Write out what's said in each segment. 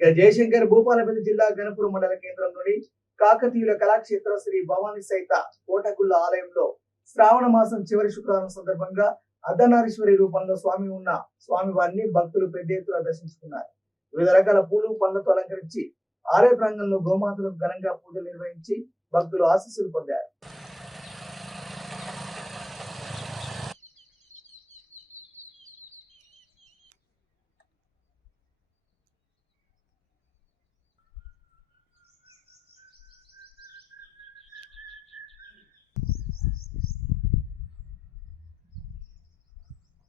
ఇక జయశంకర్ భూపాలపల్లి జిల్లా గణపురం మండల కేంద్రంలోని కాకతీయుల కళాక్షేత్ర శ్రీ భవాని సైత కోటగుళ్ళ ఆలయంలో శ్రావణ మాసం చివరి శుక్రవారం సందర్భంగా అర్ధనారీశ్వరి రూపంలో స్వామి ఉన్న స్వామి వారిని భక్తులు పెద్ద ఎత్తున దర్శించుకున్నారు. వివిధ రకాల పూలు పండ్లతో అలంకరించి ఆలయ ప్రాంగంలో గోమాతలకు ఘనంగా పూజలు నిర్వహించి భక్తులు ఆశీస్సులు పొందారు.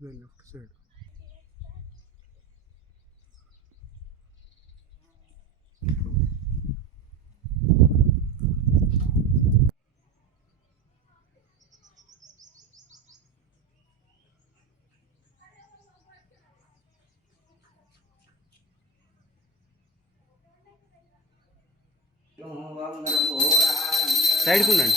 the left side. సైడ్కి ఉండండి